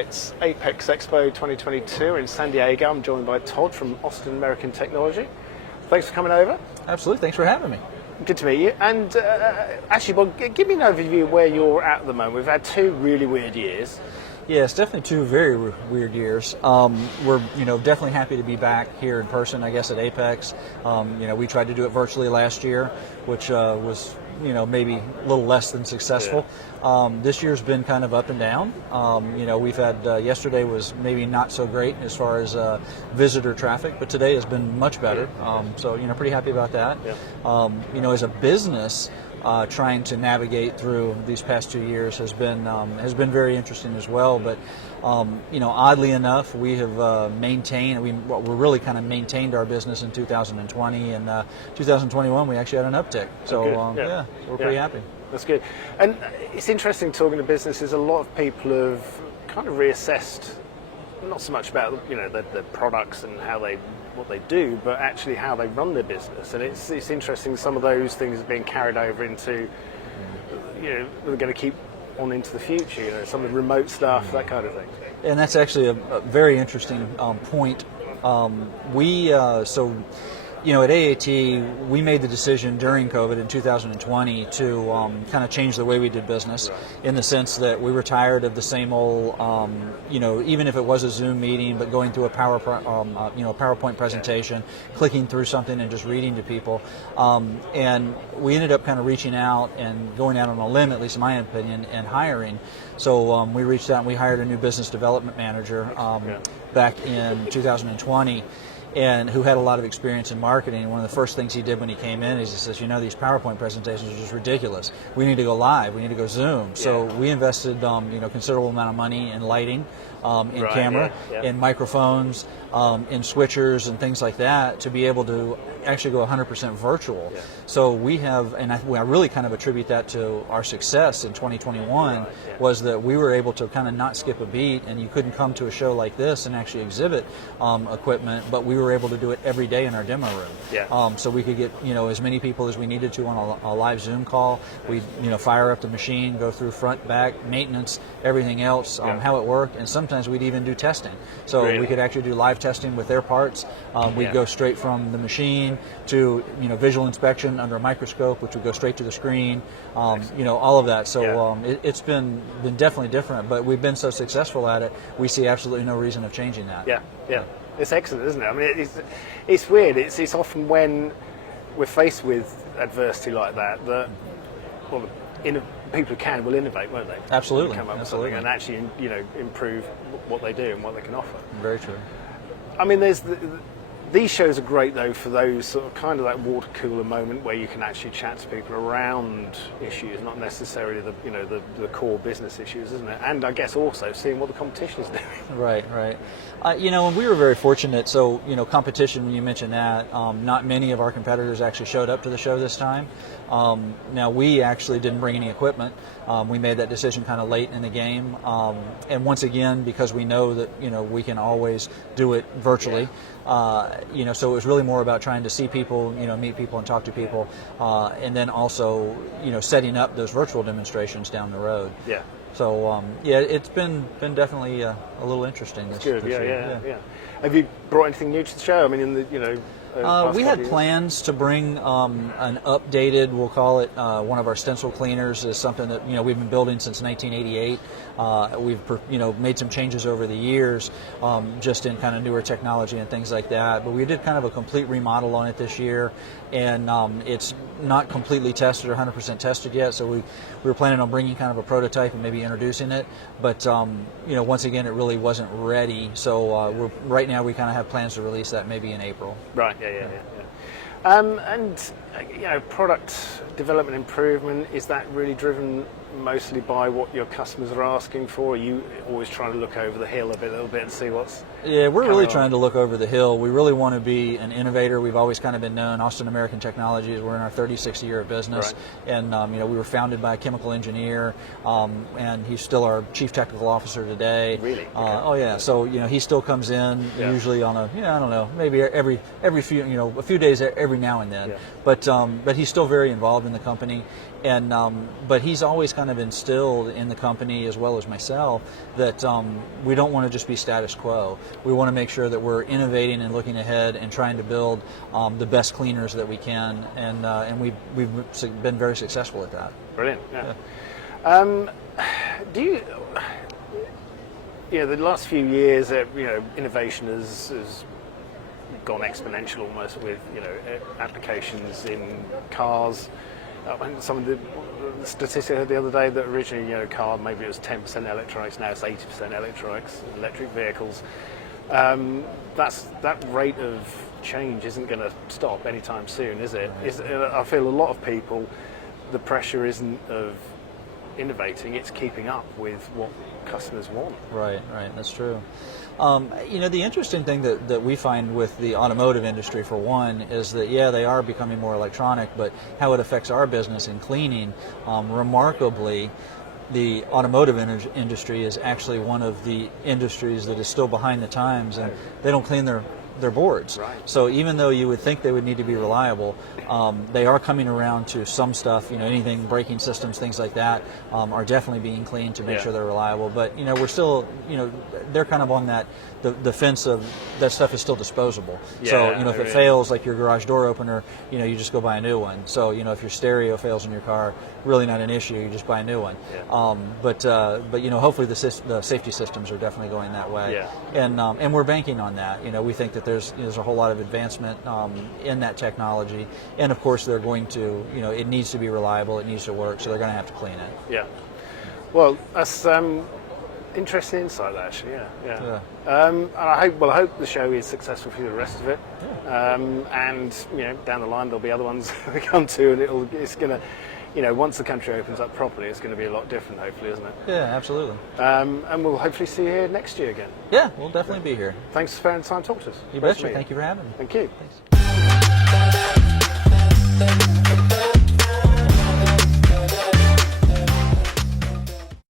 It's Apex Expo 2022 in San Diego. I'm joined by Todd from Austin American Technology. Thanks for coming over. Absolutely, thanks for having me. Good to meet you. And actually, well, give me an overview of where you're at the moment. We've had 2 really weird years. Yeah, it's definitely 2 very weird years. We're definitely happy to be back here in person, I guess, at Apex. We tried to do it virtually last year, which was maybe a little less than successful. Yeah. This year's been kind of up and down. We've had yesterday was maybe not so great as far as visitor traffic, but today has been much better. So pretty happy about that. Yeah. As a business, trying to navigate through these past 2 years has been very interesting as well. But oddly enough, we have maintained. We really kind of maintained our business in 2020, and 2021 we actually had an uptick. So we're pretty happy. That's good. And it's interesting talking to businesses. A lot of people have kind of reassessed, not so much about the products and what they do, but actually how they run their business. And it's interesting. Some of those things are being carried over into they're going to keep on into the future. Some of the remote stuff, that kind of thing. And that's actually a very interesting point. At AAT, we made the decision during COVID in 2020 to kind of change the way we did business, in the sense that we were tired of the same old, even if it was a Zoom meeting, but going through a PowerPoint presentation, clicking through something and just reading to people. And we ended up kind of reaching out and going out on a limb, at least in my opinion, and hiring. So we reached out and we hired a new business development manager back in 2020. And who had a lot of experience in marketing. One of the first things he did when he came in is he says, these PowerPoint presentations are just ridiculous. We need to go live. We need to go Zoom. So we invested, considerable amount of money in lighting, in camera, in microphones, in switchers and things like that to be able to actually go 100% virtual. Yeah. So we have, and I really kind of attribute that to our success in 2021, was that we were able to kind of not skip a beat, and you couldn't come to a show like this and actually exhibit equipment, but we were able to do it every day in our demo room. Yeah. So we could get as many people as we needed to on a live Zoom call. We'd fire up the machine, go through front, back, maintenance, everything else, how it worked, and sometimes we'd even do testing. So we could actually do live testing with their parts. We'd go straight from the machine to visual inspection under a microscope, which would go straight to the screen. All of that. So it's been definitely different, but we've been so successful at it, we see absolutely no reason of changing that. Yeah. It's excellent, isn't it? I mean, it's weird. It's often when we're faced with adversity like that people who can will innovate, won't they? Absolutely. Come up with something and actually improve what they do and what they can offer. Very true. I mean, these shows are great though for those sort of kind of that water cooler moment where you can actually chat to people around issues, not necessarily the core business issues, isn't it? And I guess also seeing what the competition is doing. Right. And we were very fortunate. So competition, when you mentioned that, not many of our competitors actually showed up to the show this time. Now we actually didn't bring any equipment. We made that decision kind of late in the game, and once again, because we know that we can always do it virtually. So it was really more about trying to see people, meet people and talk to people, and then also, setting up those virtual demonstrations down the road. Yeah. So it's been definitely a little interesting. This year. Yeah. Have you brought anything new to the show? I mean, we had plans to bring an updated, we'll call it, one of our stencil cleaners is something that we've been building since 1988. We've made some changes over the years, just in kind of newer technology and things like that. But we did kind of a complete remodel on it this year, and it's not completely tested or 100% tested yet. So we were planning on bringing kind of a prototype and maybe introducing it. But once again, it really wasn't ready. So right now we kind of have plans to release that maybe in April. Right. And product development improvement, is that really driven mostly by what your customers are asking for? Are you always trying to look over the hill a little bit and see what's... Yeah, we're really trying to look over the hill. We really want to be an innovator. We've always kind of been known, Austin American Technologies, we're in our 36th year of business. Right. And we were founded by a chemical engineer, and he's still our chief technical officer today. Really? Okay. Oh yeah, so he still comes in usually on a, I don't know, maybe every few, a few days every now and then. Yeah. But he's still very involved in the company, and but he's always kind kind of instilled in the company as well as myself that we don't want to just be status quo. We want to make sure that we're innovating and looking ahead and trying to build the best cleaners that we can, and we've been very successful at that. Brilliant. Yeah. Do you? Yeah, the last few years, innovation has gone exponential almost with applications in cars. Some of the statistics I heard the other day that originally car maybe it was 10% electronics, now it's 80% electronics, electric vehicles. That rate of change isn't going to stop anytime soon, is it? I feel a lot of people, the pressure isn't of innovating, it's keeping up with what customers want. Right, that's true. The interesting thing that we find with the automotive industry, for one, is that, they are becoming more electronic, but how it affects our business in cleaning, remarkably, the automotive industry is actually one of the industries that is still behind the times, and they don't clean their boards. Right. So even though you would think they would need to be reliable, they are coming around to some stuff, anything, braking systems, things like that, are definitely being cleaned to make sure they're reliable. But, we're still, they're kind of on the fence of that stuff is still disposable. So, if it fails, like your garage door opener, you just go buy a new one. So, if your stereo fails in your car, really not an issue, you just buy a new one. Yeah. But hopefully the safety systems are definitely going that way. Yeah. And we're banking on that. We think that there's a whole lot of advancement in that technology, and of course they're going to, it needs to be reliable, it needs to work, so they're going to have to clean it. Yeah. Well, that's interesting insight, actually. Yeah. And I hope the show is successful for the rest of it. Yeah. And down the line there'll be other ones we come to, and it's going to, once the country opens up properly, it's going to be a lot different, hopefully, isn't it? Yeah, absolutely. And we'll hopefully see you here next year again. Yeah, we'll definitely be here. Thanks for spending time talking to us. You betcha. Thank you for having me. Thank you. Thanks.